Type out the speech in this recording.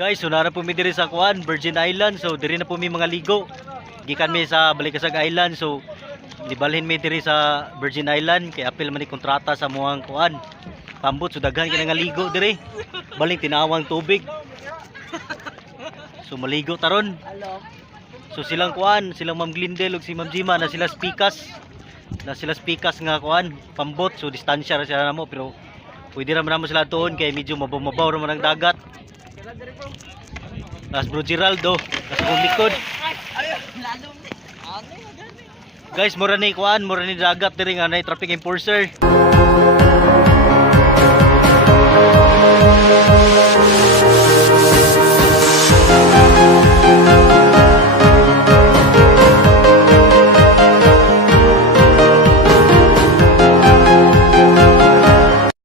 Guys, so nara po mi diri sa kuan, Virgin Island. So diri na po mi mga ligo. Gikan mi sa Balikasag Island. So libalhin mi diri sa Virgin Island kay apil man ni kontrata sa muang kuan. Pambot so daghan kini nga ligo diri. Baling tinawang tubig. So maligo taron. So silang kuan, silang Ma'am Glindel ug si Ma'am Jima na sila spikas. Na sila spikas nga kuan, pambot. So distansya ra sila namo pero pwede ra man namo sila tuon kay medyo mabaw-mabaw ra man ang dagat. Nas Bro Geraldo, nas kong likod. Guys, mura ni kuan, mura ni dagat diri nga nay traffic enforcer.